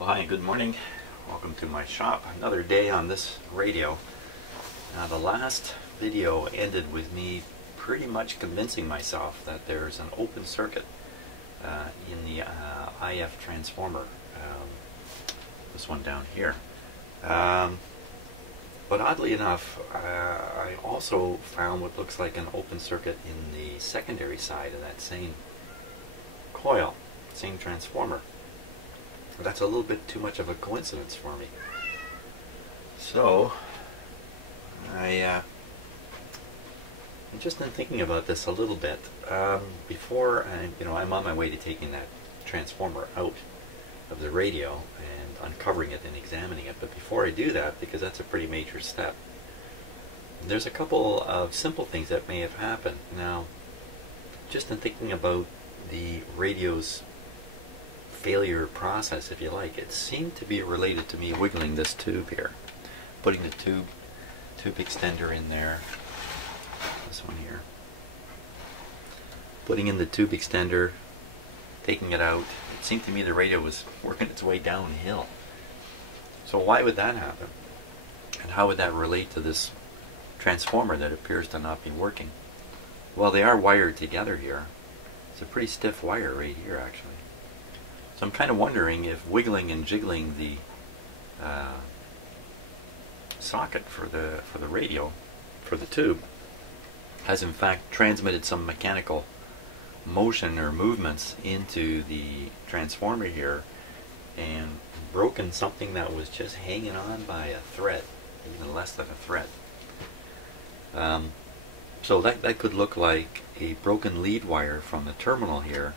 Well, hi, good morning. Welcome to my shop. Another day on this radio. Now, the last video ended with me pretty much convincing myself that there's an open circuit in the IF transformer, this one down here. But oddly enough, I also found what looks like an open circuit in the secondary side of that same coil, same transformer. That's a little bit too much of a coincidence for me. So I just been thinking about this a little bit. Before I'm on my way to taking that transformer out of the radio and uncovering it and examining it. But before I do that, because that's a pretty major step, there's a couple of simple things that may have happened. Now, just in thinking about the radio's failure process, if you like, it seemed to be related to me wiggling this tube here, putting the tube extender in there, this one here, putting in the tube extender, taking it out. It seemed to me the radio was working its way downhill. So why would that happen? And how would that relate to this transformer that appears to not be working? Well, they are wired together here. It's a pretty stiff wire right here, actually. So I'm kind of wondering if wiggling and jiggling the socket for the radio, for the tube, has in fact transmitted some mechanical motion or movements into the transformer here and broken something that was just hanging on by a thread, even less than a thread. So that could look like a broken lead wire from the terminal here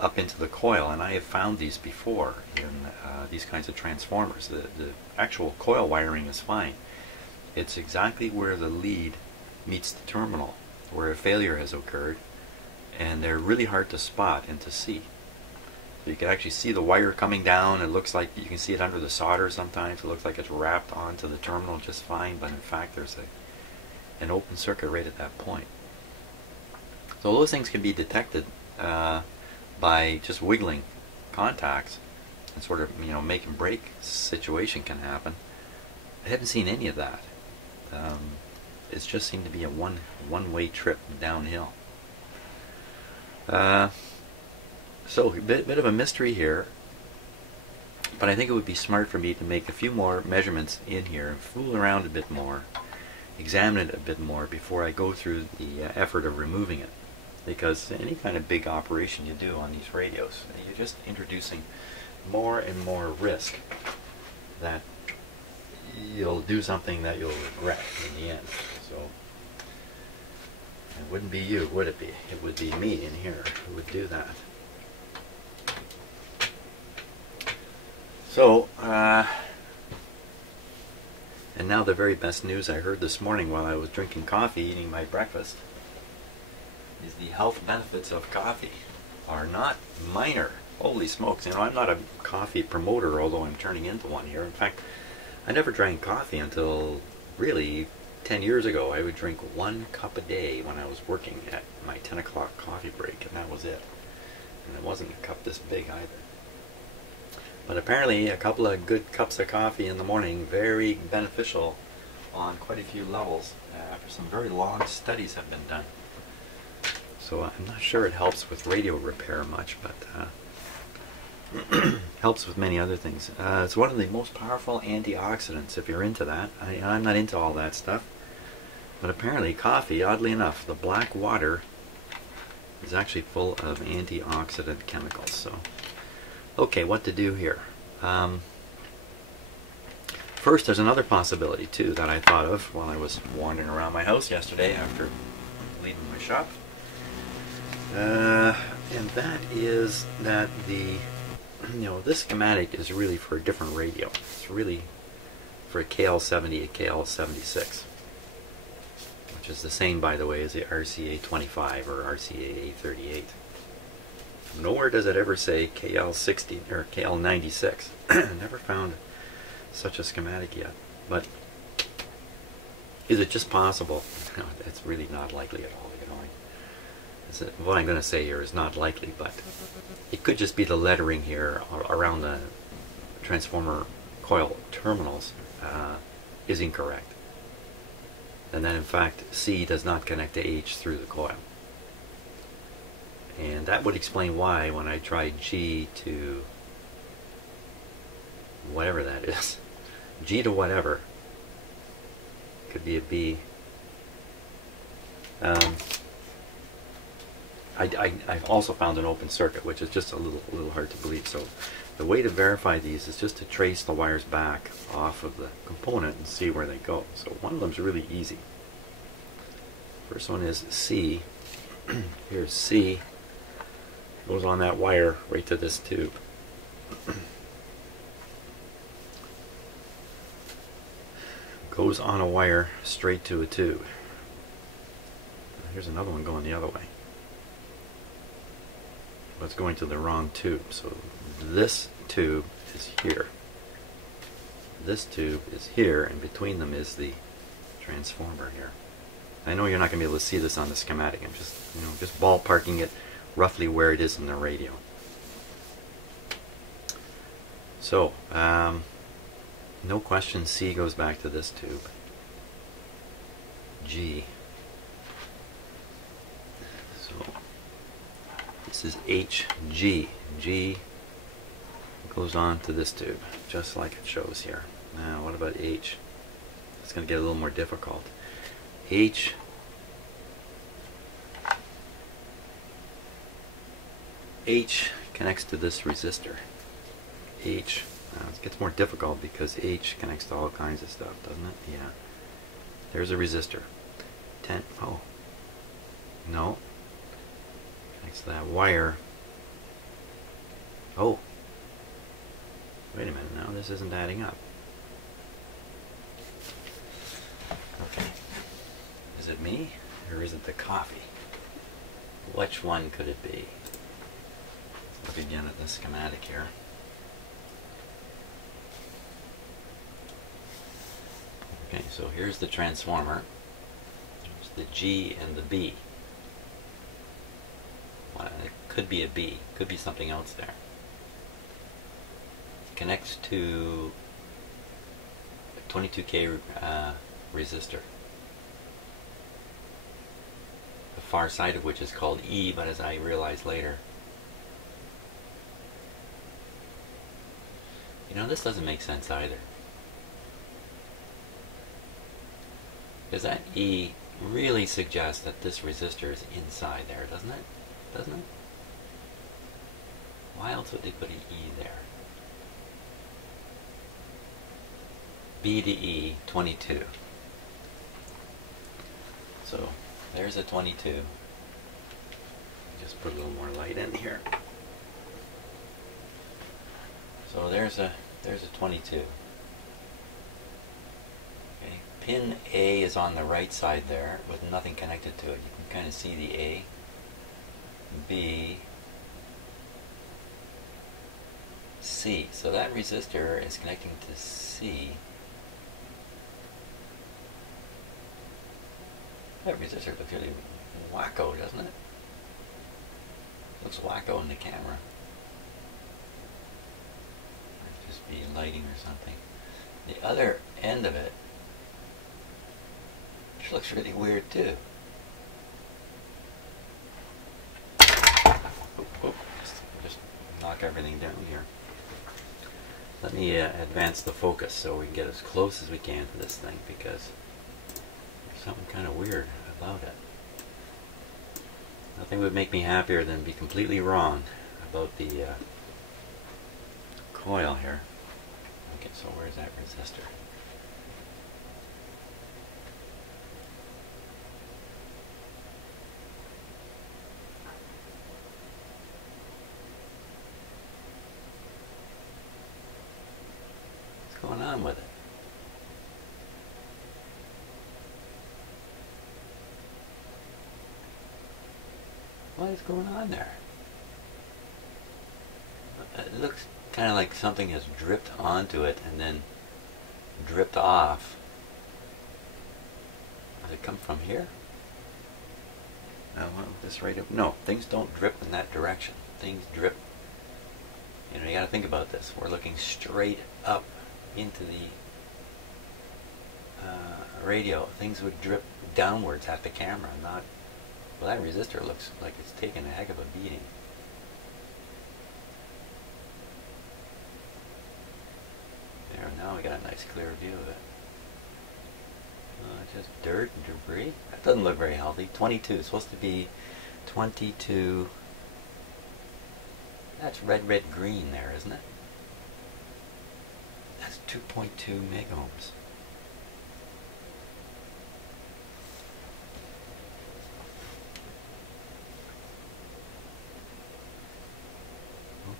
up into the coil, and I have found these before in these kinds of transformers. The actual coil wiring is fine. It's exactly where the lead meets the terminal where a failure has occurred, and they're really hard to spot and to see. So you can actually see the wire coming down. It looks like you can see it under the solder sometimes. It looks like it's wrapped onto the terminal just fine, but in fact there's an open circuit right at that point. So those things can be detected by just wiggling contacts, and sort of, make and break situation can happen. I haven't seen any of that. It's just seemed to be a one-way trip downhill. So a bit of a mystery here, but I think it would be smart for me to make a few more measurements in here and fool around a bit more, examine it a bit more before I go through the effort of removing it. Because any kind of big operation you do on these radios, you're just introducing more and more risk that you'll do something that you'll regret in the end. So it wouldn't be you, would it be? It would be me in here who would do that. So, and now the very best news I heard this morning while I was drinking coffee, eating my breakfast, is the health benefits of coffee are not minor. Holy smokes, I'm not a coffee promoter, although I'm turning into one here. In fact, I never drank coffee until really 10 years ago. I would drink 1 cup a day when I was working at my 10 o'clock coffee break, and that was it. And it wasn't a cup this big either. But apparently a couple of good cups of coffee in the morning, very beneficial on quite a few levels, after some very long studies have been done. So I'm not sure it helps with radio repair much, but helps with many other things. It's one of the most powerful antioxidants, if you're into that. I'm not into all that stuff. But apparently coffee, oddly enough, the black water is actually full of antioxidant chemicals. So, okay, what to do here? First, there's another possibility, too, that I thought of while I was wandering around my house yesterday after leaving my shop. And that is that this schematic is really for a different radio. It's really for a KL-70, a KL-76, which is the same, by the way, as the RCA-25 or RCA-A38. Nowhere does it ever say KL-60 or KL-96. Never found such a schematic yet. But is it just possible? No, it's really not likely at all. what I'm going to say here is not likely, but it could just be the lettering here around the transformer coil terminals is incorrect. And that in fact C does not connect to H through the coil. And that would explain why when I tried G to whatever that is, G to whatever, could be a B. I've also found an open circuit, which is just a little hard to believe. So the way to verify these is just to trace the wires back off of the component and see where they go. So one of them is really easy. First one is C. Here's C. Goes on that wire right to this tube. Goes on a wire straight to a tube. Here's another one going the other way. But it's going to the wrong tube. So this tube is here. This tube is here, and between them is the transformer here. I know you're not going to be able to see this on the schematic. I'm just, just ballparking it roughly where it is in the radio. So, no question, C goes back to this tube. G. So, this is HG. G goes on to this tube, just like it shows here. Now, what about H? It's going to get a little more difficult. H connects to this resistor. H, it gets more difficult because H connects to all kinds of stuff, doesn't it? Yeah. There's a resistor. 10, oh. No. Connects to that wire. Oh. Wait a minute, now this isn't adding up. Okay. Is it me, or is it the coffee? Which one could it be? Look again at the schematic here. Okay, so here's the transformer. There's the G and the B. Well, it could be a B, could be something else there. It connects to a 22K resistor. The far side of which is called E, but as I realized later, this doesn't make sense either. Because that E really suggests that this resistor is inside there, doesn't it? Doesn't it? Why else would they put an E there? B to E, 22. So there's a 22. Just put a little more light in here. So there's a 22. Okay. Pin A is on the right side there with nothing connected to it. You can kind of see the A. B. C. So that resistor is connecting to C. That resistor looks really wacko, doesn't it? Looks wacko in the camera. Might just be lighting or something. The other end of it looks really weird too. Just knock everything down here. Let me advance the focus so we can get as close as we can to this thing, because there's something kind of weird about it. Nothing would make me happier than be completely wrong about the coil here. Okay, so where's that resistor? What's going on with it? What is going on there? It looks kind of like something has dripped onto it and then dripped off. Does it come from here? Well, this radio, no, things don't drip in that direction. Things drip, you know, you gotta think about this. We're looking straight up into the radio. Things would drip downwards at the camera, not, well, that resistor looks like it's taking a heck of a beating. There, now we got a nice clear view of it. Just dirt and debris. That doesn't look very healthy. 22, it's supposed to be 22. That's red, red, green there, isn't it? That's 2.2 megohms.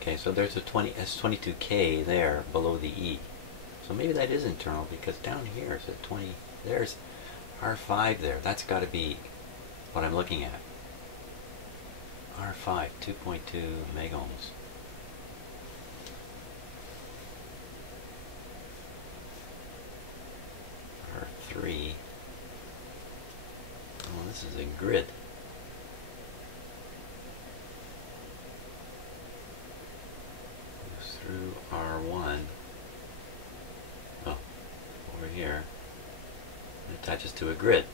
Okay, so there's a 22K there below the E. So maybe that is internal, because down here is a 20, there's R5 there. That's got to be what I'm looking at. R5, 2.2 megohms. R3. Oh, this is a grid. Goes through R1. Oh, over here. It attaches to a grid.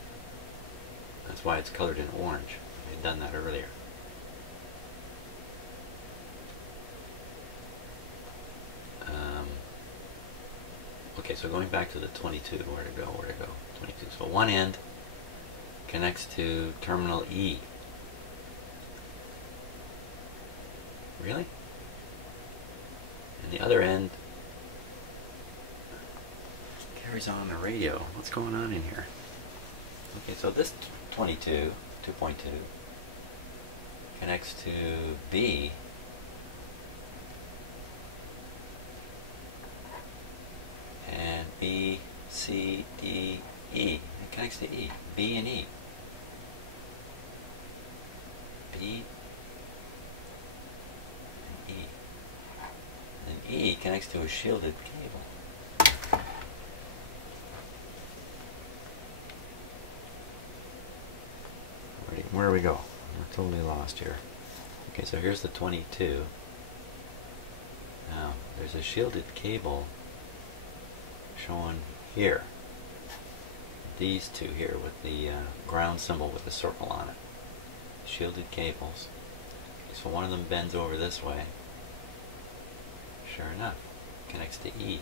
That's why it's colored in orange. I'd done that earlier. Okay, so going back to the 22, where to go, 22. So one end connects to terminal E. Really? And the other end carries on the radio. What's going on in here? Okay, so this 22, 2.2, connects to B. And B, C, D, E. It connects to E. B and E. B and E. And E connects to a shielded cable. Where do we go? We're totally lost here. Okay, so here's the 22. Now, there's a shielded cable shown here. These two here with the ground symbol with the circle on it. Shielded cables. Okay, so one of them bends over this way. Sure enough, connects to E.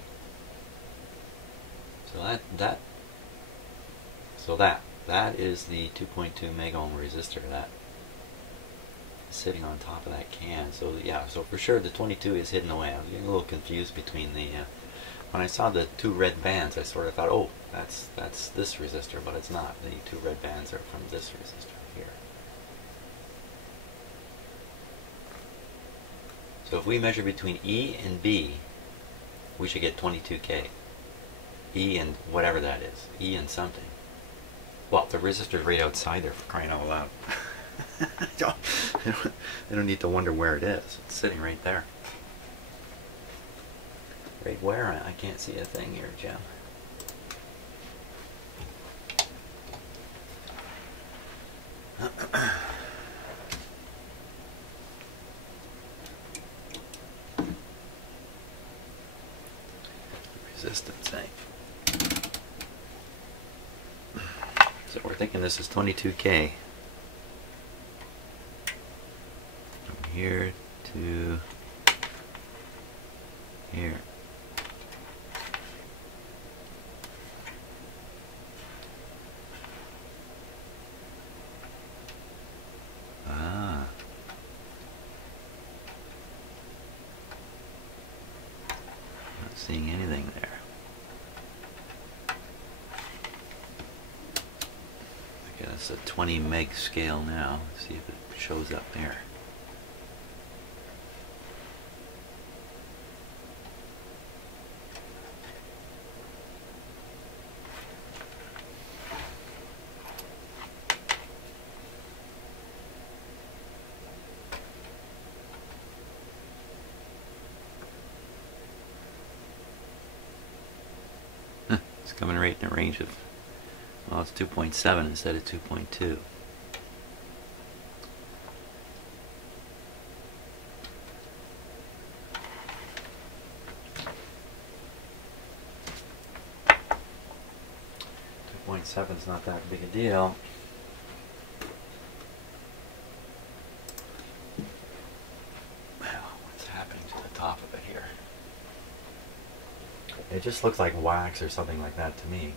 So that is the 2.2 megohm resistor that is sitting on top of that can. So yeah, so for sure the 22 is hidden away. I was getting a little confused between the when I saw the two red bands, I sort of thought, oh, that's this resistor, but it's not. The two red bands are from this resistor here. So if we measure between E and B, we should get 22K. E and whatever that is. E and something. Well, the resistor's right outside there, for crying out loud. I don't need to wonder where it is. It's sitting right there. Right where? I can't see a thing here, Jim. Resistance, eh? So we're thinking this is 22K. From here to here. Ah. Not seeing anything there. Okay, that's a 20 meg scale now. Let's see if it shows up there. It's coming right in the range of, well, it's 2.7 instead of 2.2. 2.7 is not that big a deal. Well, what's happening to the top of it here? It just looks like wax or something like that to me.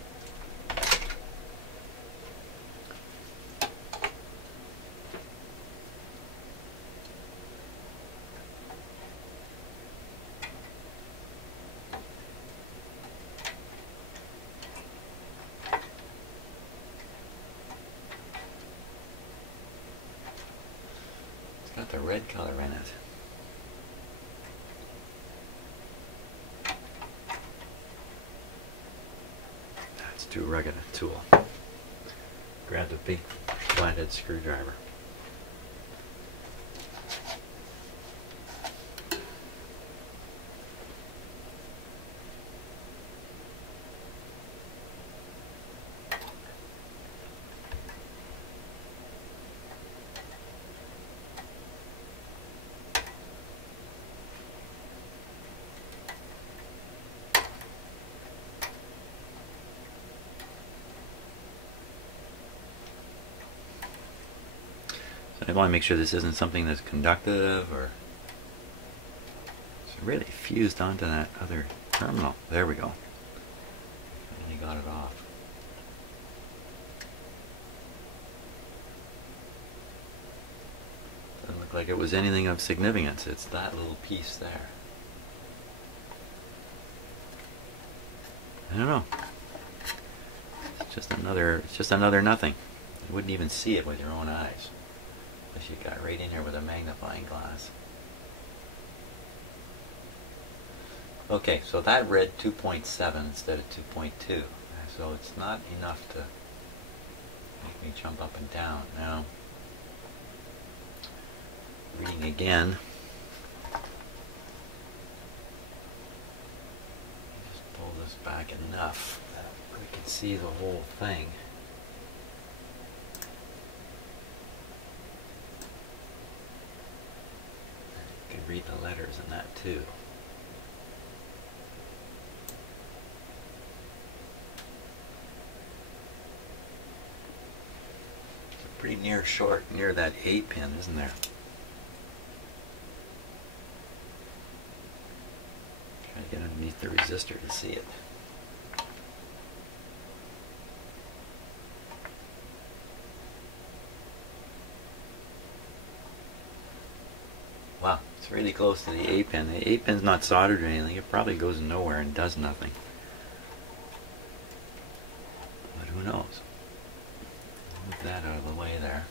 It's got the red color in it. That's too rugged a tool. Grab the big flathead screwdriver. I want to make sure this isn't something that's conductive or it's really fused onto that other terminal. There we go. And you got it off. Doesn't look like it was anything of significance. It's that little piece there. I don't know. It's just another nothing. You wouldn't even see it with your own eyes. Unless you got right in here with a magnifying glass. Okay, so that read 2.7 instead of 2.2. So it's not enough to make me jump up and down. Now, reading again. Just pull this back enough that we can see the whole thing. Read the letters in that too. It's a pretty near short near that 8 pin, isn't there? Try to get underneath the resistor to see it. Wow, it's really close to the 8 pin. The 8 pin's not soldered or anything. It probably goes nowhere and does nothing. But who knows? Move that out of the way there.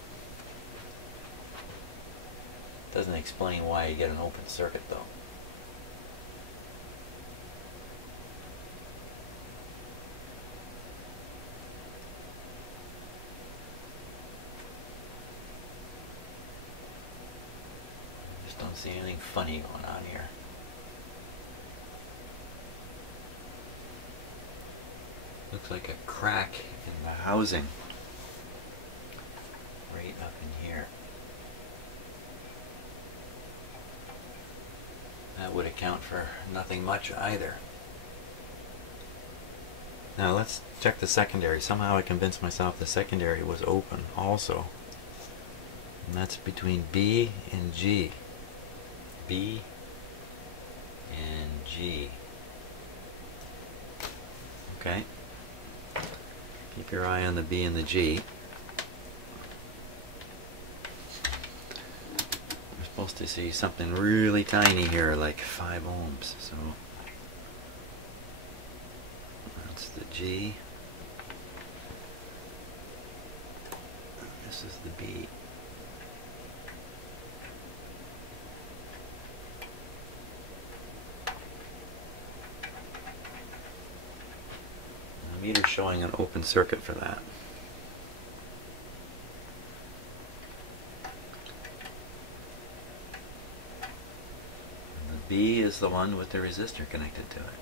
Doesn't explain why you get an open circuit though. Don't see anything funny going on here. Looks like a crack in the housing right up in here. That would account for nothing much either. Now let's check the secondary. Somehow I convinced myself the secondary was open also. And that's between B and G. B and G. Okay. Keep your eye on the B and the G. We're supposed to see something really tiny here, like 5 ohms. So that's the G. This is the B. Meter showing an open circuit for that. And the B is the one with the resistor connected to it.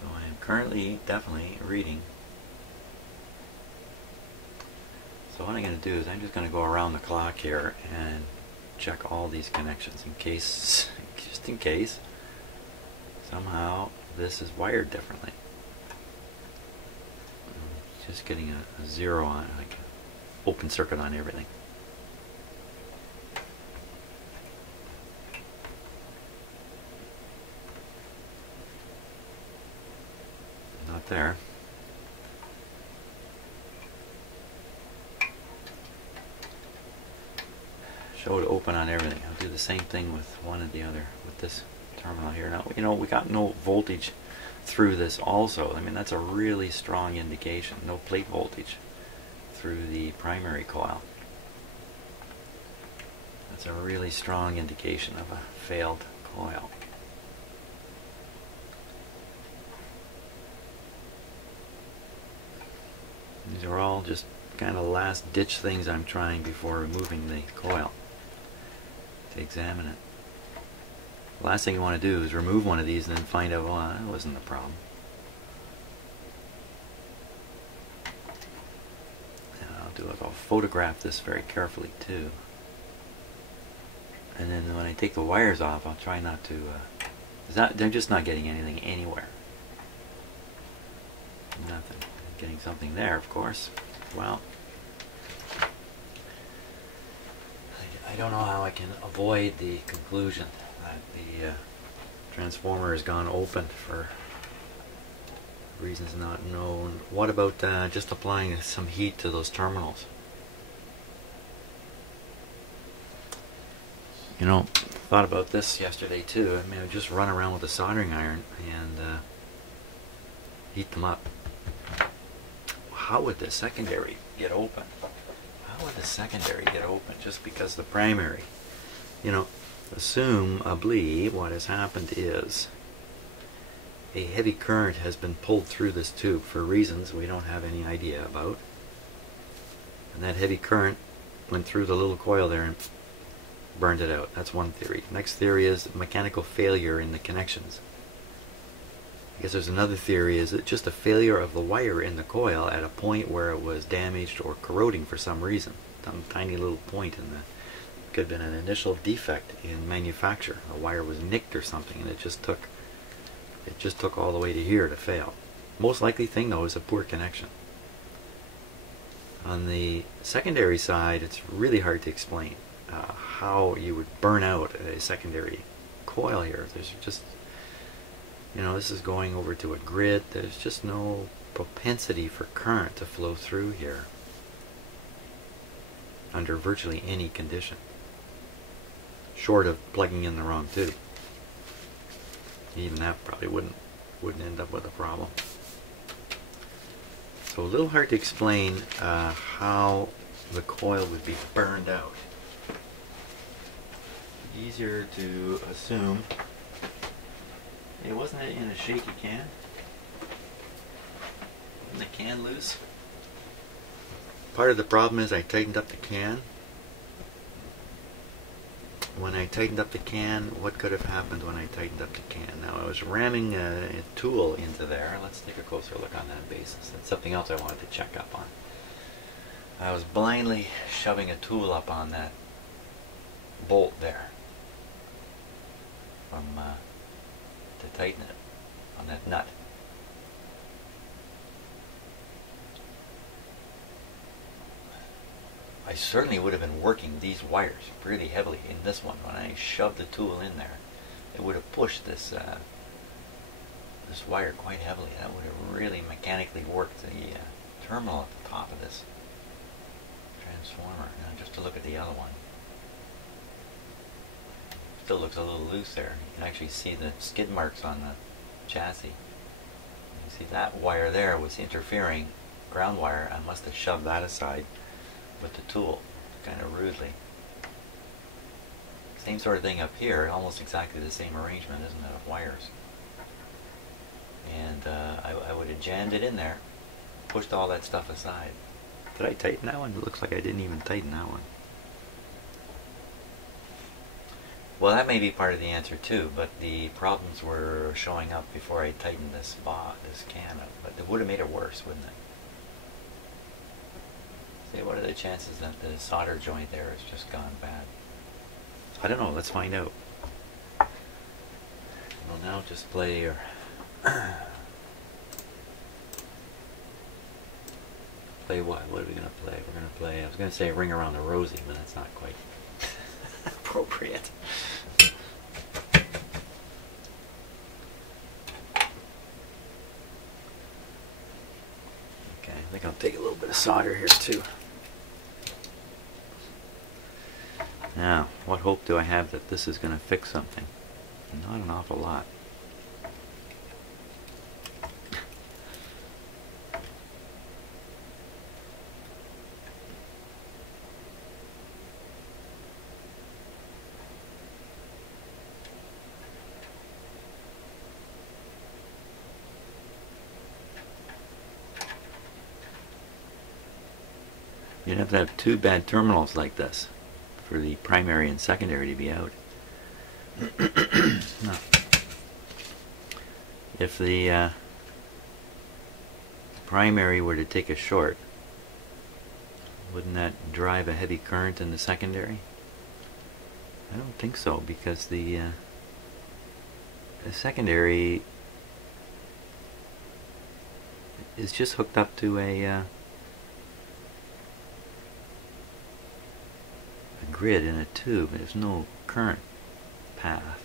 So I am currently definitely reading. So what I'm going to do is I'm just going to go around the clock here and check all these connections in case, just in case, somehow this is wired differently. just getting a zero on, like open circuit on everything. Not there. Showed open on everything. I'll do the same thing with one and the other with this terminal here. Now, you know, we got no voltage through this also. I mean, that's a really strong indication. No plate voltage through the primary coil. That's a really strong indication of a failed coil. These are all just kind of last ditch things I'm trying before removing the coil to examine it. The last thing you want to do is remove one of these and then find out, well, that wasn't the problem. And I'll photograph this very carefully too. And then when I take the wires off, I'll try not to, they're just not getting anything anywhere. Nothing. Getting something there, of course. Well, I don't know how I can avoid the conclusion that the transformer has gone open for reasons not known. What about just applying some heat to those terminals? You know, thought about this yesterday too. I mean, I would just run around with a soldering iron and heat them up. How would the secondary get open? How would the secondary get open just because the primary? You know, assumably what has happened is a heavy current has been pulled through this tube for reasons we don't have any idea about. And that heavy current went through the little coil there and burned it out. That's one theory. Next theory is mechanical failure in the connections. I guess there's another theory, is it just a failure of the wire in the coil at a point where it was damaged or corroding for some reason. Some tiny little point in the, could have been an initial defect in manufacture. The wire was nicked or something and it just took all the way to here to fail. Most likely thing though is a poor connection. On the secondary side, it's really hard to explain how you would burn out a secondary coil here. There's just, you know, this is going over to a grid. There's just no propensity for current to flow through here under virtually any condition, short of plugging in the wrong tube. Even that probably wouldn't end up with a problem. So a little hard to explain how the coil would be burned out. Easier to assume. Hey, wasn't it in a shaky can? Wasn't the can loose? Part of the problem is I tightened up the can. When I tightened up the can, what could have happened when I tightened up the can? Now I was ramming a tool into there. Let's take a closer look on that basis. That's something else I wanted to check up on. I was blindly shoving a tool up on that bolt there to tighten it on that nut. I certainly would have been working these wires pretty heavily in this one. When I shoved the tool in there, it would have pushed this this wire quite heavily. That would have really mechanically worked the terminal at the top of this transformer. Now just to look at the other one. Still looks a little loose there. You can actually see the skid marks on the chassis. You see that wire there was interfering, ground wire. I must have shoved that aside with the tool, kind of rudely. Same sort of thing up here, almost exactly the same arrangement, isn't it, of wires. And I would have jammed it in there, pushed all that stuff aside. Did I tighten that one? It looks like I didn't even tighten that one. Well, that may be part of the answer too, but the problems were showing up before I tightened this can up. But it would have made it worse, wouldn't it? See, what are the chances that the solder joint there has just gone bad? I don't know, let's find out. We'll now just play your play what? What are we going to play? We're going to play, I was going to say Ring Around the Rosie, but that's not quite appropriate. Okay, I think I'll take a little bit of solder here too. Now, what hope do I have that this is going to fix something? Not an awful lot. You'd have to have two bad terminals like this for the primary and secondary to be out. No. If the primary were to take a short, wouldn't that drive a heavy current in the secondary? I don't think so, because the secondary is just hooked up to a grid in a tube. There's no current path.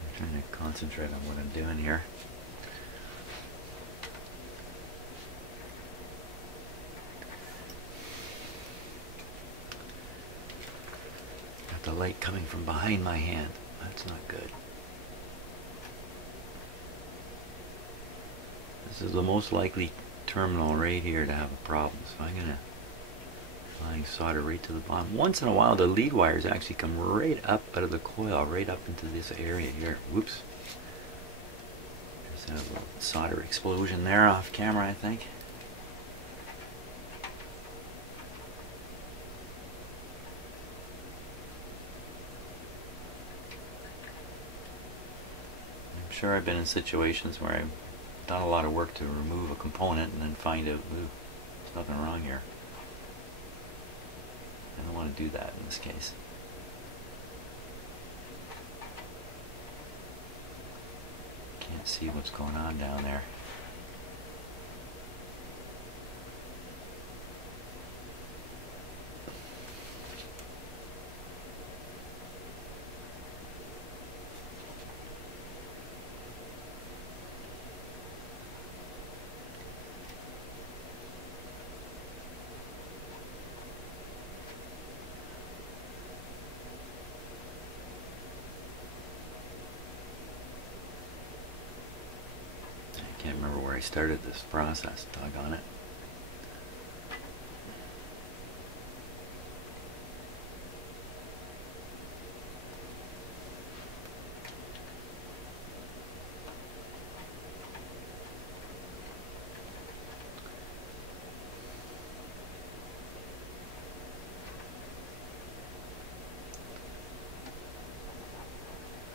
I'm trying to concentrate on what I'm doing here. Got the light coming from behind my hand. That's not good. This is the most likely terminal right here to have a problem, so I'm gonna applying solder right to the bottom. Once in a while the lead wires actually come right up out of the coil, right up into this area here. Whoops. There's a little solder explosion there off camera, I think. I'm sure I've been in situations where I've done a lot of work to remove a component and then find out, ooh, there's nothing wrong here. I don't want to do that in this case. Can't see what's going on down there. I can't remember where I started this process, doggone it.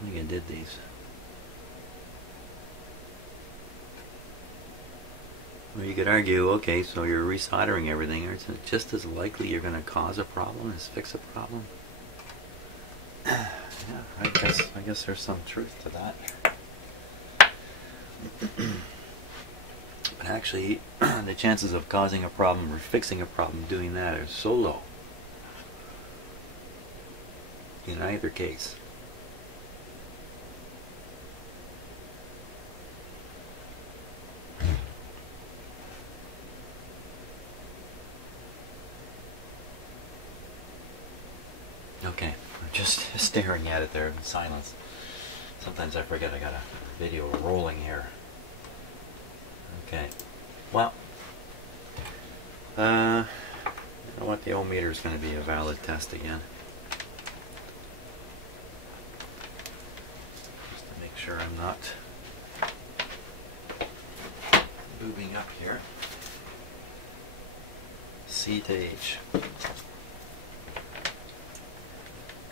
I think I did these. Well, you could argue, okay, so you're resoldering everything. It's just as likely you're going to cause a problem as fix a problem. Yeah, I guess there's some truth to that. But actually, the chances of causing a problem or fixing a problem doing that are so low in either case. Okay, I'm just staring at it there in silence. Sometimes I forget I got a video rolling here. Okay, well, you know what, the ohmmeter is going to be a valid test again. Just to make sure I'm not moving up here. C to H.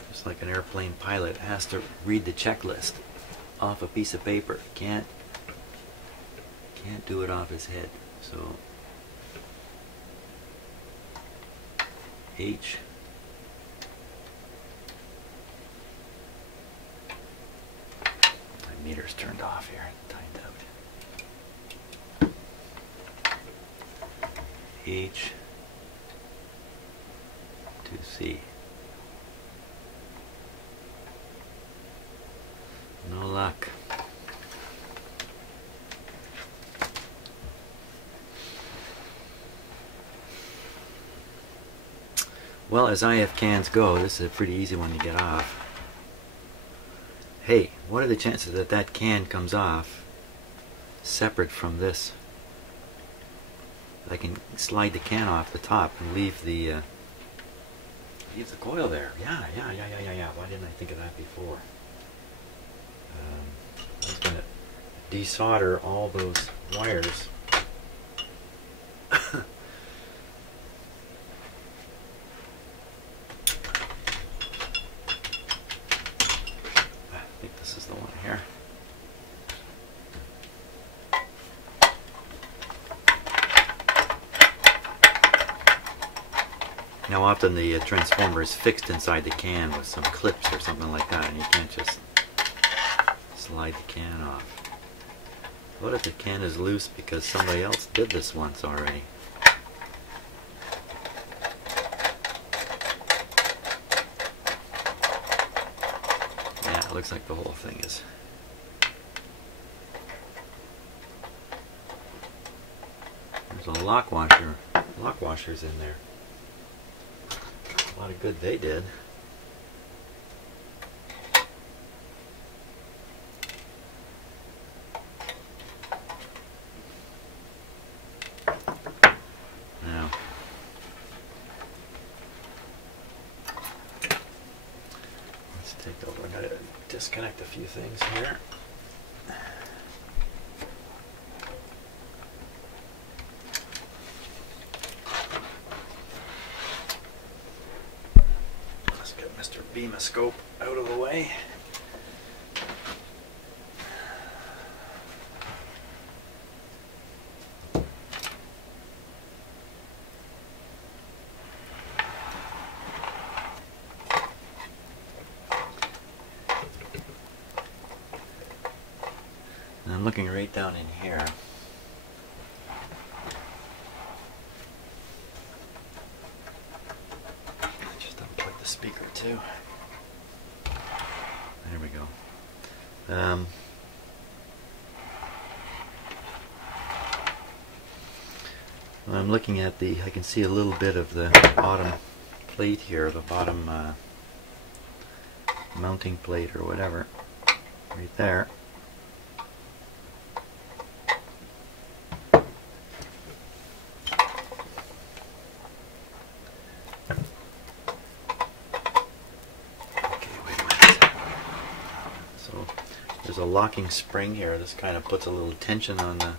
Just like an airplane pilot has to read the checklist off a piece of paper. Can't do it off his head. So H. My meter's turned off here, timed out. H to C. No luck. Well, as IF cans go, this is a pretty easy one to get off. Hey, what are the chances that that can comes off separate from this? I can slide the can off the top and leave the coil there. Yeah. Why didn't I think of that before? I was going to desolder all those wires. I think this is the one here. Now often the transformer is fixed inside the can with some clips or something like that, and you can't just slide the can off. What if the can is loose because somebody else did this once already? Yeah, it looks like the whole thing is. There's a lock washers in there. A lot of good they did. Now, let's take over. I gotta disconnect a few things here. Mr. Beamoscope out of the way. And I'm looking right down in here. Speaker too. There we go. I'm looking at I can see a little bit of the bottom plate here, the bottom mounting plate or whatever, right there. There's a locking spring here. This kind of puts a little tension on the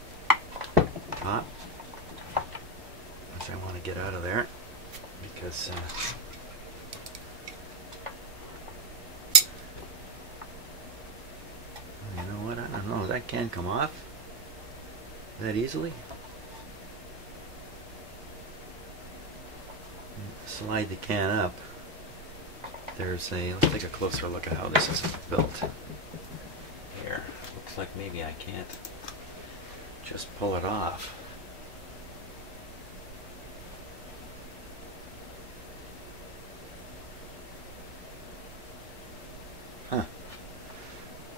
top, which I want to get out of there because you know what? I don't know. That can come off that easily. Slide the can up. Let's take a closer look at how this is built. Looks like maybe I can't just pull it off. Huh.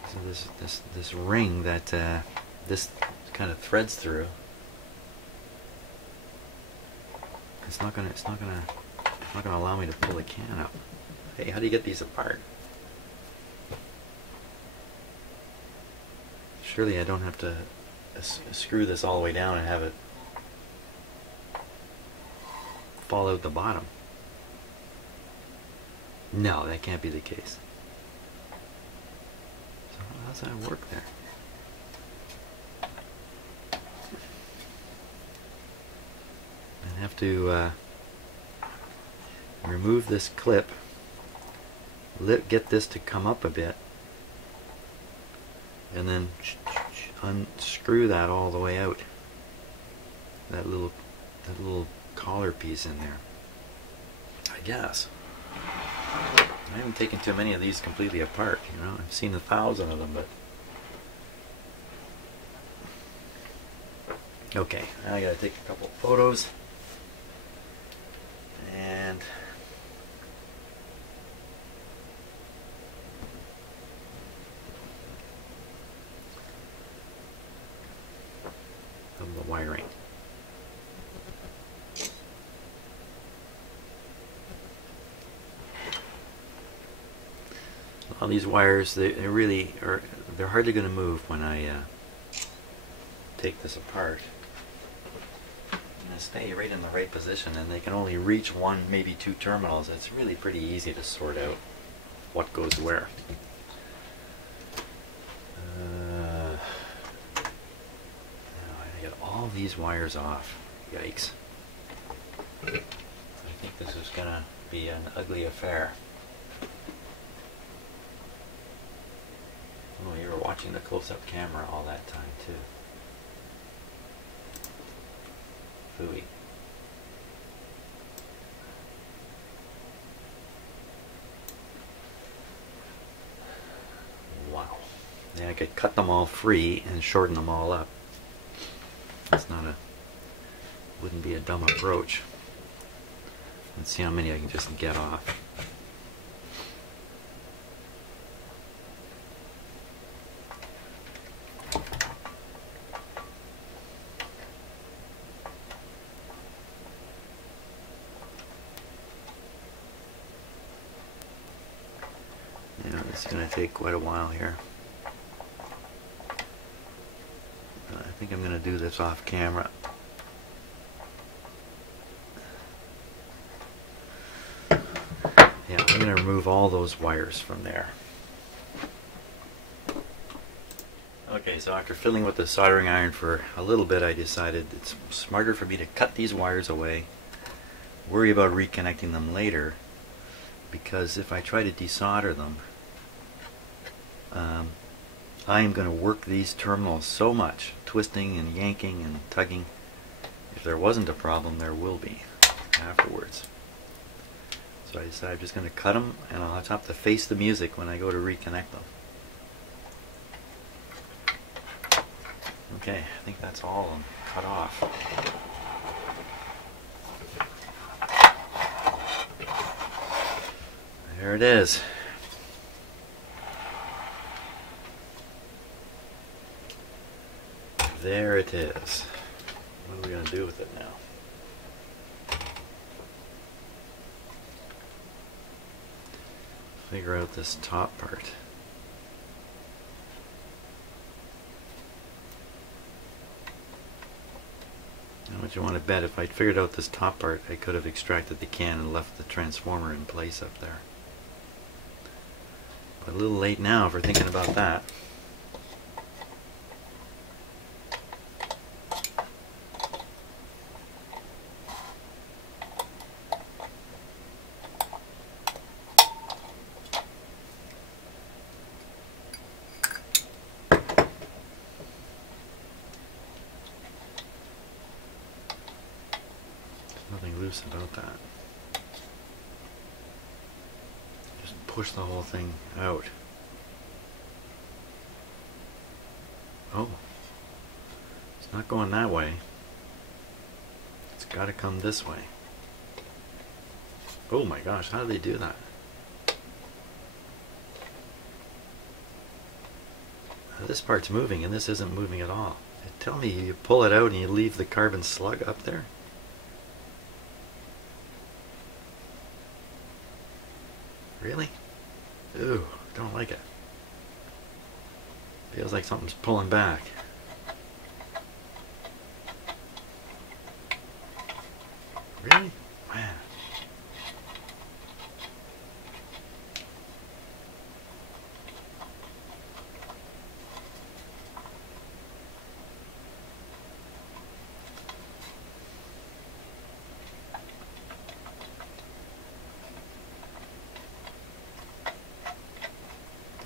So this ring that this kind of threads through, it's not gonna allow me to pull the can up. Hey, how do you get these apart? Surely I don't have to screw this all the way down and have it fall out the bottom. No, that can't be the case. So how does that work there? I have to remove this clip, get this to come up a bit, and then unscrew that all the way out. That little collar piece in there. I guess. I haven't taken too many of these completely apart, you know. I've seen 1,000 of them, but okay, now I gotta take a couple photos. And of the wiring. All these wires, they really are, they're hardly going to move when I take this apart. And they stay right in the right position, and they can only reach one, maybe two terminals. It's really pretty easy to sort out what goes where. Now I get all these wires off. Yikes. I think this is going to be an ugly affair. Oh, you were watching the close-up camera all that time, too. Phooey. Wow. Yeah, I could cut them all free and shorten them all up. That's not a... wouldn't be a dumb approach. Let's see how many I can just get off. It's going to take quite a while here. I think I'm going to do this off camera. Yeah, I'm going to remove all those wires from there. Okay, so after fiddling with the soldering iron for a little bit, I decided it's smarter for me to cut these wires away, worry about reconnecting them later, because if I try to desolder them, I am going to work these terminals so much, twisting and yanking and tugging. If there wasn't a problem, there will be afterwards. So I decided I'm just going to cut them, and I'll have to face the music when I go to reconnect them. Okay, I think that's all of them cut off. There it is. There it is. What are we going to do with it now? Figure out this top part. Now what you want to bet, if I'd figured out this top part, I could have extracted the can and left the transformer in place up there. But a little late now for thinking about that. Nothing loose about that. Just push the whole thing out. Oh, it's not going that way. It's got to come this way. Oh my gosh, how do they do that? This part's moving and this isn't moving at all. Tell me you pull it out and you leave the carbon slug up there? Really? Ooh, don't like it. Feels like something's pulling back. Really? Man.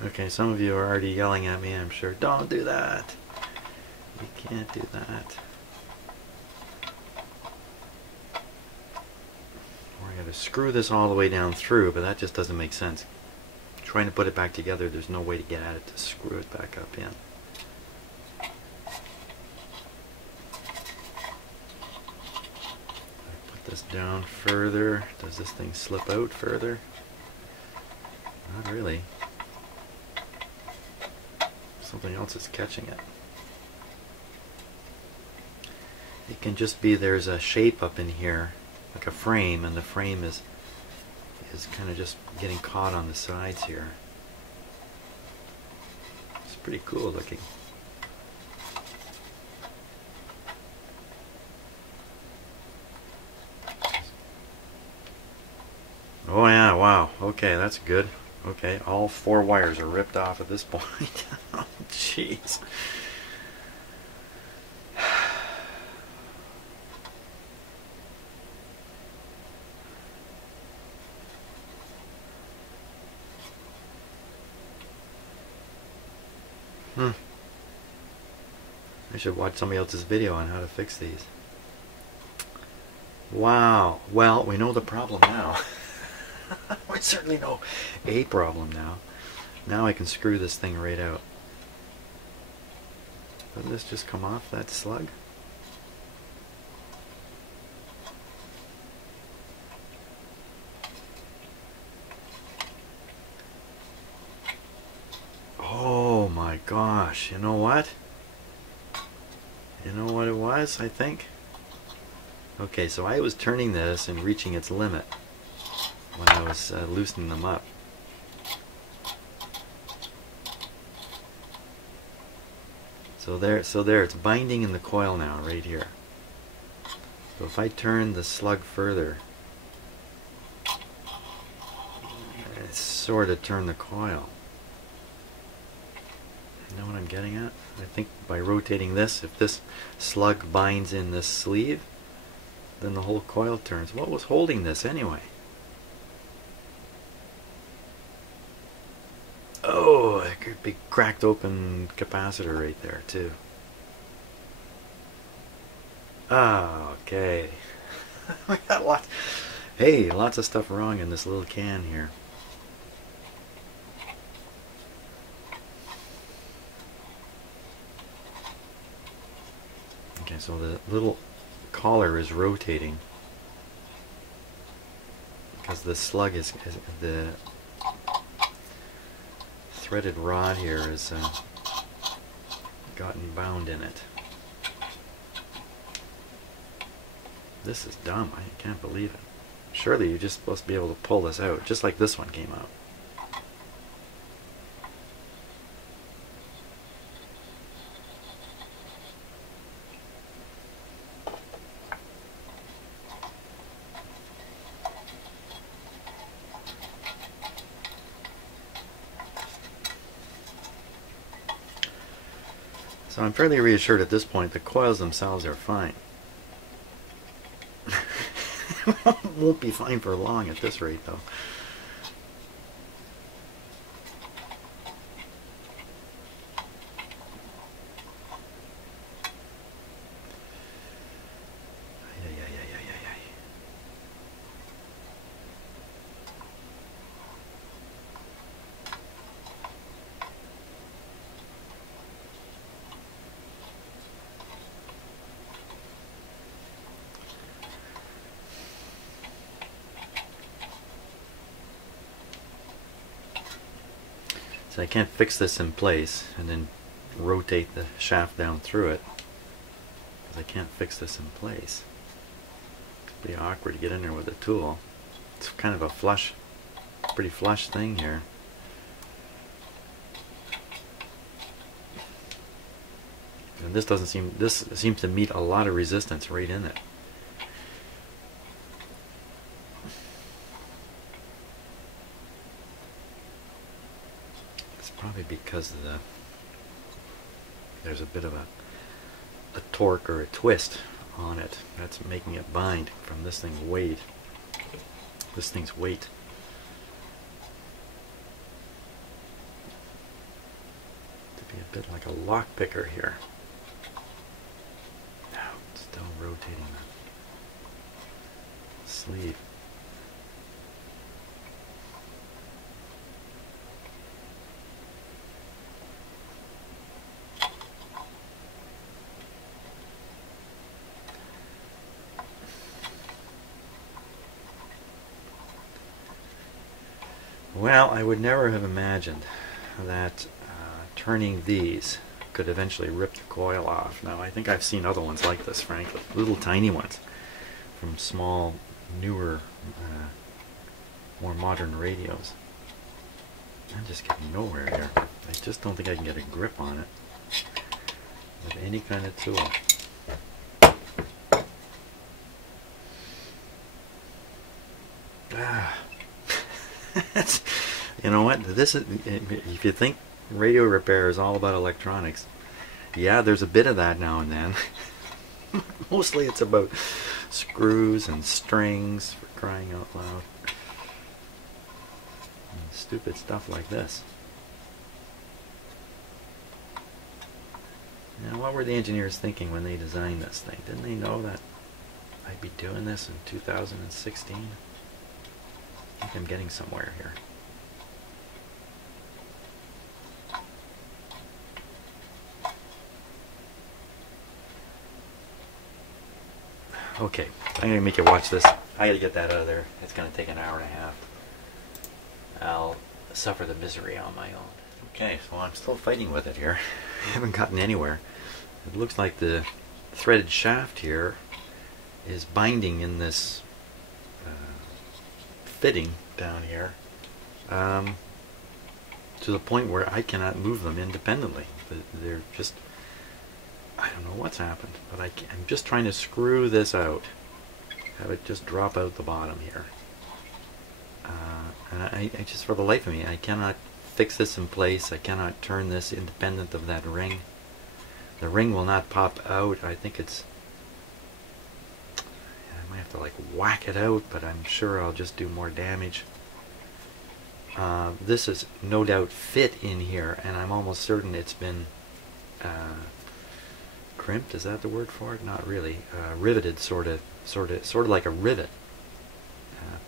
Okay, some of you are already yelling at me, I'm sure. Don't do that. You can't do that. We're going to screw this all the way down through, but that just doesn't make sense. Trying to put it back together, there's no way to get at it to screw it back up in. I put this down further. Does this thing slip out further? Not really. Something else is catching it. It can just be there's a shape up in here, like a frame, and the frame is kind of just getting caught on the sides here. It's pretty cool looking. Oh yeah, wow. Okay, that's good. Okay, all 4 wires are ripped off at this point. Oh, jeez. I should watch somebody else's video on how to fix these. Wow. Well, we know the problem now. We certainly know a problem now. Now I can screw this thing right out. Doesn't this just come off that slug? Oh my gosh, you know what? You know what it was, I think? Okay, so I was turning this and reaching its limit when I was loosening them up. So there, it's binding in the coil now, right here. So if I turn the slug further, it's sort of turn the coil. You know what I'm getting at? I think by rotating this, if this slug binds in this sleeve, then the whole coil turns. What was holding this anyway? Oh, a big cracked open capacitor right there too. Ah, okay. We got lots. Hey, lots of stuff wrong in this little can here. Okay, so the little collar is rotating because the slug is the threaded rod here is gotten bound in it. This is dumb. I can't believe it. Surely you're just supposed to be able to pull this out, just like this one came out. So I'm fairly reassured at this point the coils themselves are fine. Won't be fine for long at this rate though. So I can't fix this in place and then rotate the shaft down through it because I can't fix this in place. It's pretty awkward to get in there with a tool. It's kind of a flush, pretty flush thing here. And this doesn't seem, this seems to meet a lot of resistance right in it. Probably because of there's a bit of a torque or a twist on it that's making it bind from this thing's weight. This thing's weight. To be a bit like a lock picker here. Now, still rotating the sleeve. Well, I would never have imagined that turning these could eventually rip the coil off. Now, I think I've seen other ones like this, frankly. Little tiny ones from small, newer, more modern radios. I'm just getting nowhere here. I just don't think I can get a grip on it with any kind of tool. You know what? This is, if you think radio repair is all about electronics, yeah, there's a bit of that now and then. Mostly it's about screws and strings, for crying out loud. And stupid stuff like this. Now, what were the engineers thinking when they designed this thing? Didn't they know that I'd be doing this in 2016? I think I'm getting somewhere here. Okay, I'm going to make you watch this. I got to get that out of there. It's going to take an hour and a half. I'll suffer the misery on my own. Okay, so I'm still fighting with it here. I haven't gotten anywhere. It looks like the threaded shaft here is binding in this fitting down here to the point where I cannot move them independently. They're just, I don't know what's happened, but I'm just trying to screw this out, have it just drop out the bottom here. And I just, for the life of me, I cannot fix this in place. I cannot turn this independent of that ring. The ring will not pop out. I think it's, I might have to like whack it out, but I'm sure I'll just do more damage. This is no doubt fit in here, and I'm almost certain it's been crimped. Is that the word for it? Not really. Riveted, sort of like a rivet.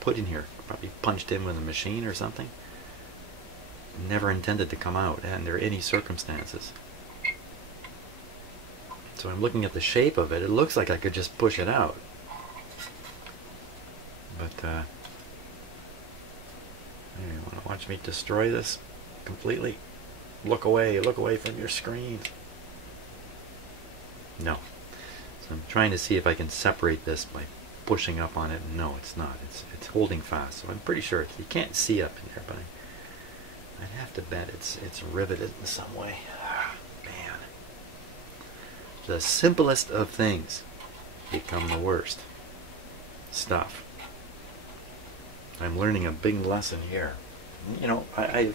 Put in here, probably punched in with a machine or something. Never intended to come out under any circumstances. So I'm looking at the shape of it. It looks like I could just push it out. But you want to watch me destroy this completely? Look away from your screen. No. So I'm trying to see if I can separate this by pushing up on it. No, it's not. It's holding fast. So I'm pretty sure you can't see up in here, but I'd have to bet it's riveted in some way. Man. The simplest of things become the worst stuff. I'm learning a big lesson here. You know, I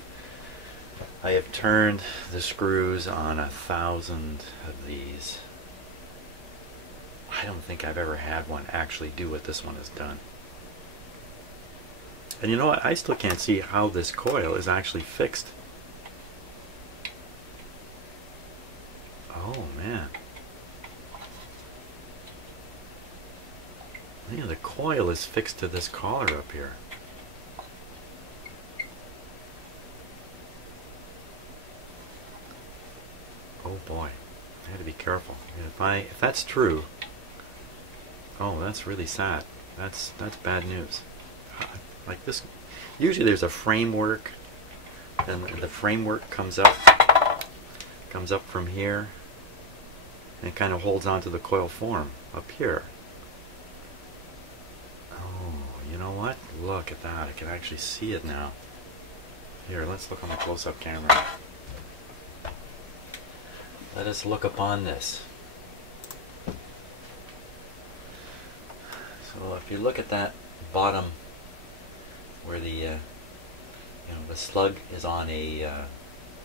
have turned the screws on 1,000 of these. I don't think I've ever had one actually do what this one has done. And you know what? I still can't see how this coil is actually fixed. Oh man. Yeah, the coil is fixed to this collar up here. Oh boy, I had to be careful. If that's true, oh, that's really sad. That's bad news. Like this, usually there's a framework, and the framework comes up from here, and it kind of holds onto the coil form up here. Oh, you know what? Look at that. I can actually see it now. Here, let's look on the close-up camera. Let us look upon this. So if you look at that bottom where the the slug is on a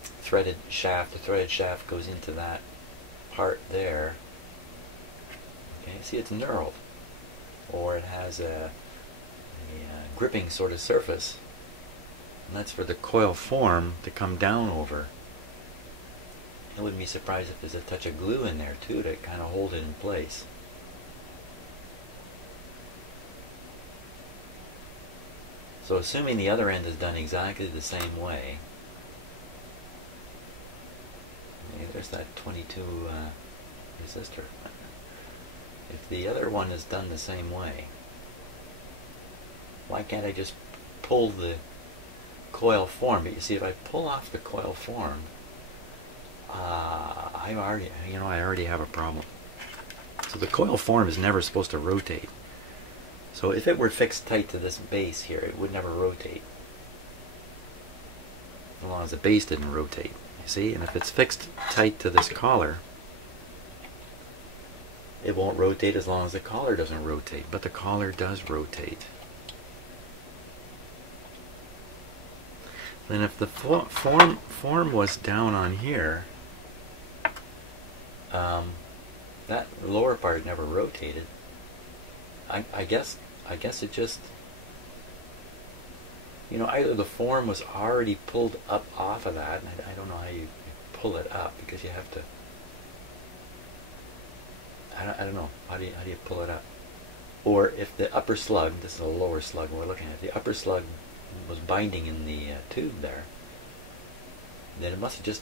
threaded shaft, the threaded shaft goes into that part there. Okay, see, it's knurled, or it has a gripping sort of surface, and that's for the coil form to come down over. I wouldn't be surprised if there's a touch of glue in there too to kind of hold it in place. So assuming the other end is done exactly the same way, there's that 22 resistor. If the other one is done the same way, why can't I just pull the coil form, but you see if I pull off the coil form, I already have a problem. So the coil form is never supposed to rotate. So if it were fixed tight to this base here, it would never rotate. As long as the base didn't rotate. You see? And if it's fixed tight to this collar, it won't rotate as long as the collar doesn't rotate. But the collar does rotate. Then if the form was down on here, that lower part never rotated. I guess it just, either the form was already pulled up off of that, and I don't know how you pull it up, because you have to, I don't know, how do you pull it up? Or if the upper slug, this is a lower slug we're looking at, the upper slug was binding in the tube there, then it must have just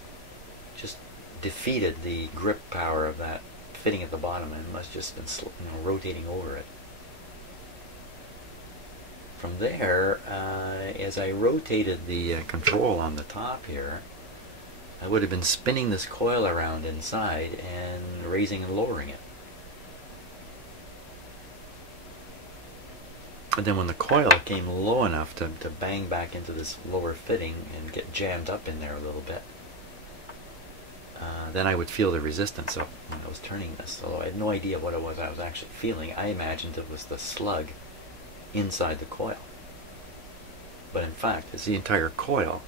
defeated the grip power of that fitting at the bottom, and it must have just been rotating over it. From there, as I rotated the control on the top here, I would have been spinning this coil around inside and raising and lowering it. And then when the coil came low enough to bang back into this lower fitting and get jammed up in there a little bit, then I would feel the resistance of when I was turning this. Although I had no idea what it was I was actually feeling. I imagined it was the slug inside the coil. But in fact, it's the entire coil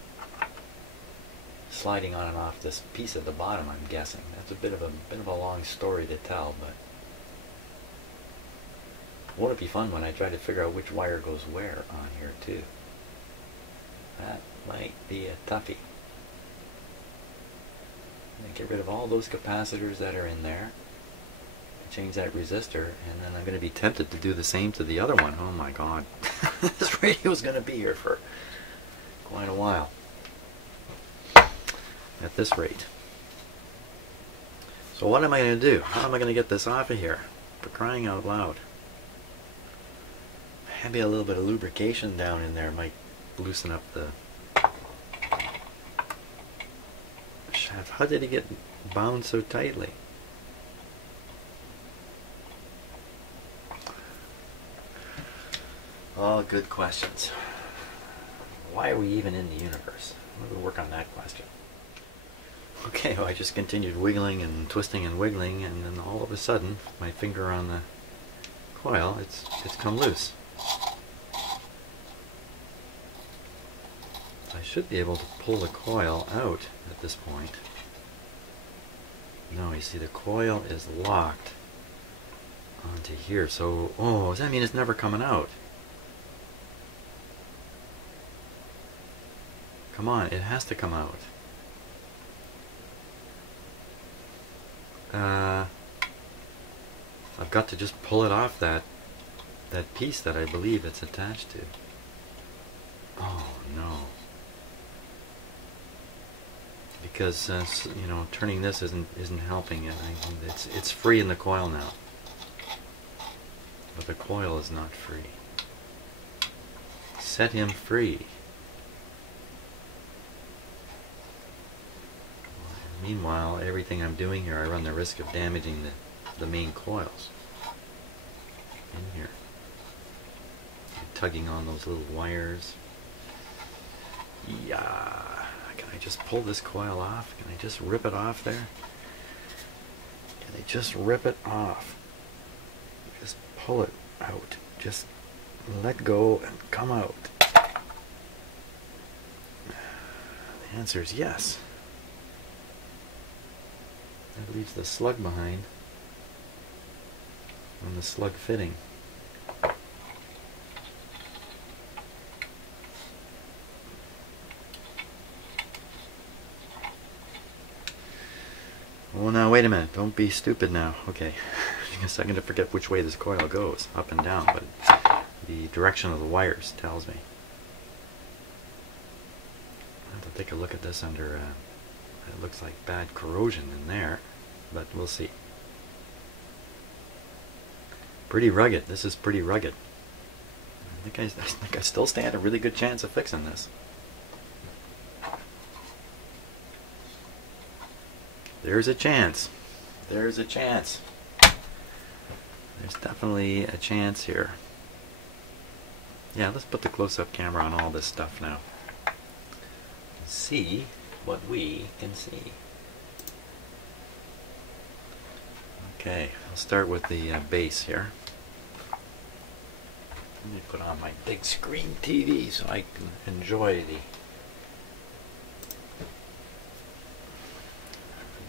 sliding on and off this piece at the bottom, I'm guessing. That's a bit of a long story to tell, but won't it be fun when I try to figure out which wire goes where on here too? That might be a toughie. Get rid of all those capacitors that are in there, change that resistor, and then I'm going to be tempted to do the same to the other one. Oh my god. This radio is going to be here for quite a while at this rate. So what am I going to do? How am I going to get this off of here? For crying out loud. Maybe a little bit of lubrication down in there might loosen up the shaft. How did it get bound so tightly? All good questions. Why are we even in the universe? I'm going to work on that question. Okay, well, I just continued wiggling and twisting and wiggling, and then all of a sudden, my finger on the coil, it's come loose. I should be able to pull the coil out at this point. No, you see the coil is locked onto here, so, oh, does that mean it's never coming out? Come on, it has to come out. I've got to just pull it off that piece that I believe it's attached to. Oh no. Because turning this isn't helping it. It's free in the coil now, but the coil is not free. Set him free. Meanwhile, everything I'm doing here, I run the risk of damaging the main coils in here. Tugging on those little wires. Yeah. Can I just pull this coil off? Can I just rip it off there? Can I just rip it off? Just pull it out. Just let go and come out. The answer is yes. That leaves the slug behind on the slug fitting. Well, now wait a minute, don't be stupid now. Okay, I guess I'm going to forget which way this coil goes, up and down, but the direction of the wires tells me. I have to take a look at this under, it looks like bad corrosion in there, but we'll see. Pretty rugged, this is pretty rugged. I think I still stand a really good chance of fixing this. there's a chance. There's a chance. There's definitely a chance here. Yeah, let's put the close-up camera on all this stuff now. See what we can see. Okay, I'll start with the base here. Let me put on my big screen TV so I can enjoy the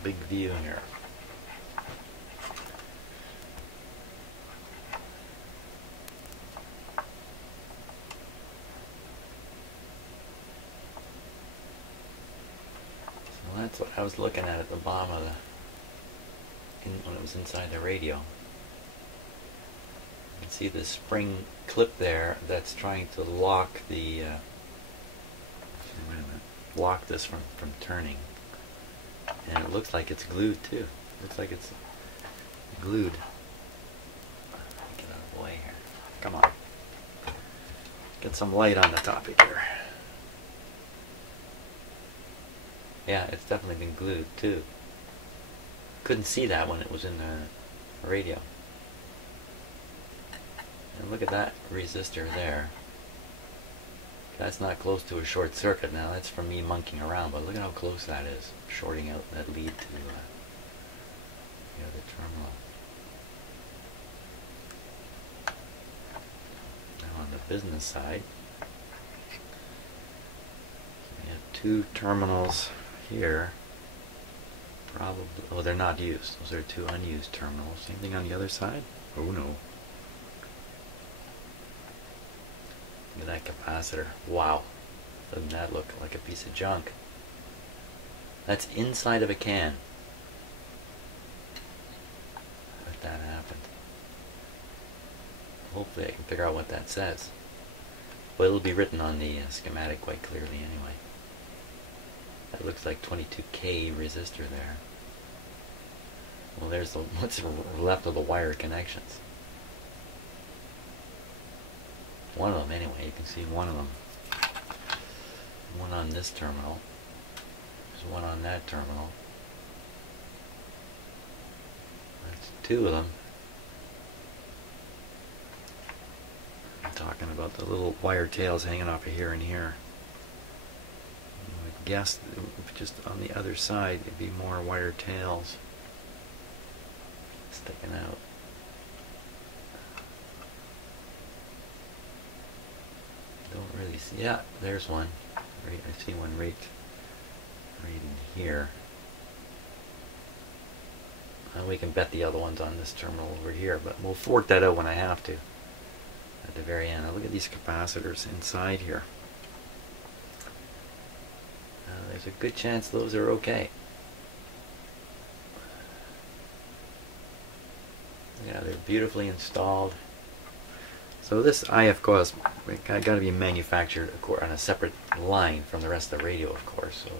big view here. So that's what I was looking at the bottom of the when it was inside the radio. You can see the spring clip there that's trying to lock the lock this from turning, and it looks like it's glued too. Looks like it's glued. Get out of the way here. Come on. Get some light on the topic here. Yeah, it's definitely been glued too. Couldn't see that when it was in the radio. And look at that resistor there. That's not close to a short circuit. Now that's from me monkeying around, but look at how close that is, shorting out that lead to the other terminal. Now on the business side, we have two terminals here. Probably, oh, they're not used. Those are two unused terminals. Same thing on the other side? Oh no. Look at that capacitor. Wow. Doesn't that look like a piece of junk? That's inside of a can. How did that happen? Hopefully I can figure out what that says. Well, it'll be written on the schematic quite clearly anyway. That looks like 22K resistor there. Well, there's what's left of the wire connections. One of them anyway, you can see one of them. One on this terminal. There's one on that terminal. That's two of them. I'm talking about the little wire tails hanging off of here and here. I would guess just on the other side it'd be more wire tails sticking out. Don't really see. Yeah, there's one. Right, I see one right in here. And we can bet the other one's on this terminal over here, but we'll work that out when I have to. At the very end. Now look at these capacitors inside here. There's a good chance those are okay. Yeah, they're beautifully installed. So this IF coil is got to be manufactured on a separate line from the rest of the radio, of course. So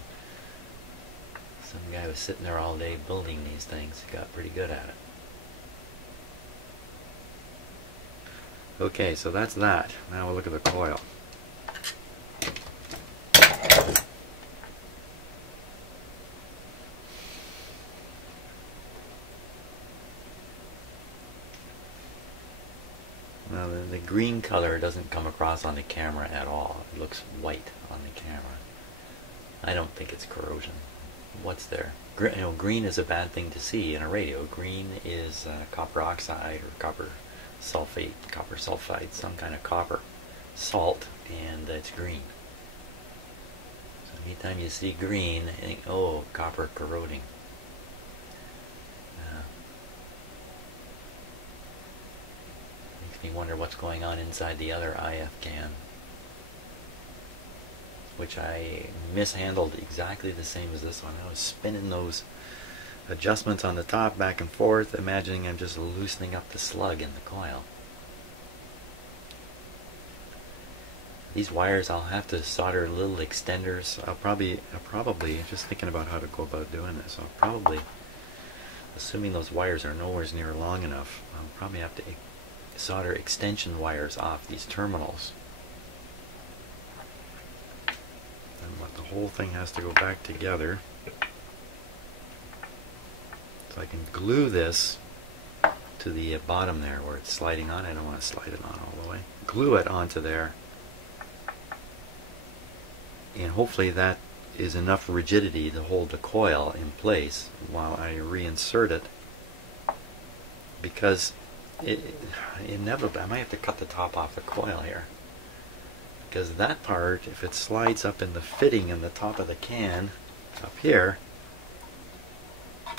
some guy was sitting there all day building these things. He got pretty good at it. Okay, so that's that. Now we'll look at the coil. Now the green color doesn't come across on the camera at all. It looks white on the camera. I don't think it's corrosion. What's there? Green is a bad thing to see in a radio. Green is copper oxide or copper sulfate, some kind of copper salt, and it's green. So anytime you see green, you think, oh, copper corroding. Makes me wonder what's going on inside the other IF can, which I mishandled exactly the same as this one. I was spinning those adjustments on the top back and forth, imagining I'm just loosening up the slug in the coil. These wires, I'll have to solder little extenders. I'll probably, just thinking about how to go about doing this, I'll probably, assuming those wires are nowhere near long enough, I'll probably have to solder extension wires off these terminals. And the whole thing has to go back together. So I can glue this to the bottom there where it's sliding on. I don't want to slide it on all the way. Glue it onto there, and hopefully that is enough rigidity to hold the coil in place while I reinsert it, because inevitably I might have to cut the top off the coil here, because that part, if it slides up in the fitting in the top of the can up here, you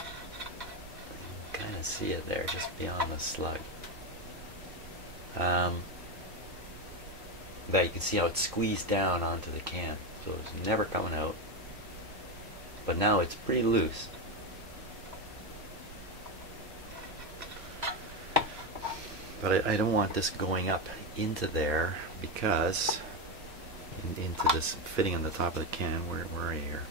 can kind of see it there just beyond the slug. But you can see how it's squeezed down onto the can, so it's never coming out. But now it's pretty loose. But I don't want this going up into there, because into this fitting on the top of the can. Where are you here?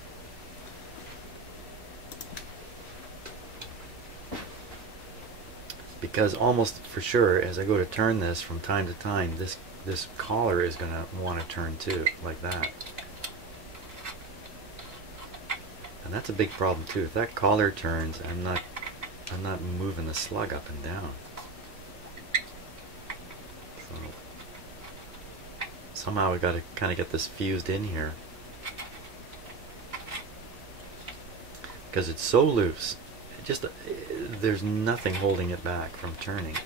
Because almost for sure, as I go to turn this from time to time, this collar is going to want to turn too, like that. And that's a big problem too. If that collar turns, I'm not moving the slug up and down. So somehow we got to kind of get this fused in here, because it's so loose. There's nothing holding it back from turning.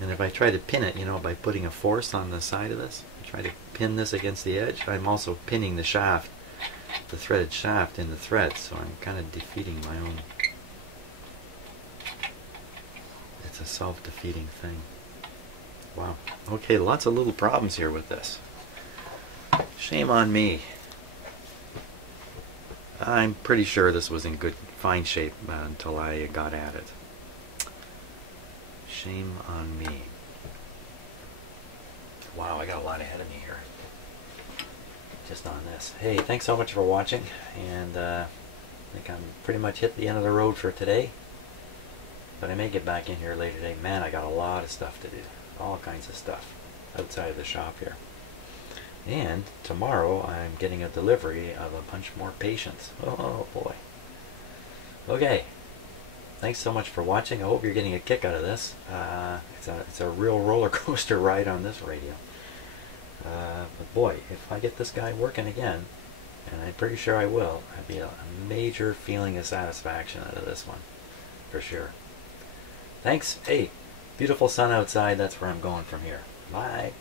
And if I try to pin it, you know, by putting a force on the side of this, I try to pin this against the edge, I'm also pinning the shaft, the threaded shaft, in the thread, so I'm kind of defeating my own. It's a self-defeating thing. Wow. Okay, lots of little problems here with this. Shame on me. I'm pretty sure this was in good, fine shape until I got at it. Shame on me. Wow, I got a lot ahead of me here, just on this. Hey, thanks so much for watching, and I think I'm pretty much hit the end of the road for today. But I may get back in here later today. Man, I got a lot of stuff to do. All kinds of stuff outside of the shop here. And tomorrow I'm getting a delivery of a bunch more patients. Oh boy. Okay. Thanks so much for watching. I hope you're getting a kick out of this. It's a real roller coaster ride on this radio. But boy, if I get this guy working again, and I'm pretty sure I will, I'd be a major feeling of satisfaction out of this one, for sure. Thanks. Hey, beautiful sun outside. That's where I'm going from here. Bye.